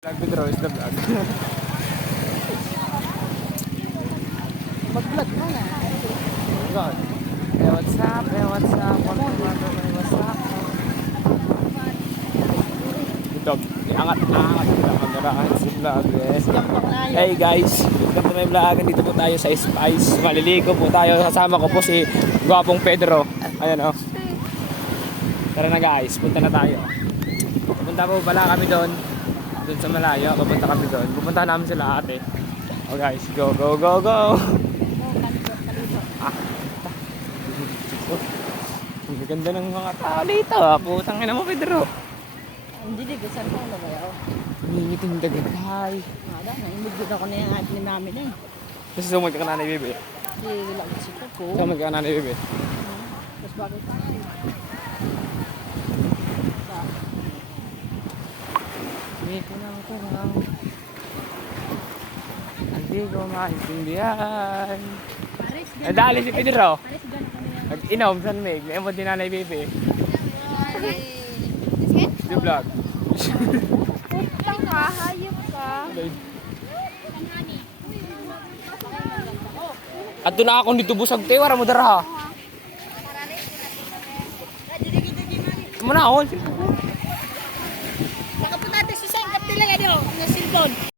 Vlog Pedro is the vlog. Mag-vlog mo na. God. What's up? What's up? What's up? Dog. Angat na kamerahan sa vlog. Yes. Hey guys, welcome to my vlog. Dito po tayo sa Spice. Maliligo po tayo. Kasama ko po si Gwapong Pedro. Ayan o. Tara na guys, punta na tayo. Pupunta po pala kami doon sa malayo. Pupunta kami doon. Pupunta namin sila ate. Oh guys, go, go, go, go. Ang ganda ng mga tao dito. Putang ina mo, Pedro. Hindi di gusto ko na bayaw. Nangingiting dagagay. Ada na imugid ako na yung admin namin eh. Kasi sumag ka nanay bebe. Di lang si ko. Sumag ka nanay bebe. Tapos bakit? Dito na ako lang. Hindi ko maintindihan. Eh dali si Pedro. Nag-inom sa mig. Naimod din nanay bebe. Di vlog. Putang ka, hayop ka. At doon na akong dito busag tayo. Wala mo dara ha. Muna ako. Nakapunta si Sang Kapila nga diyo, ng silbon.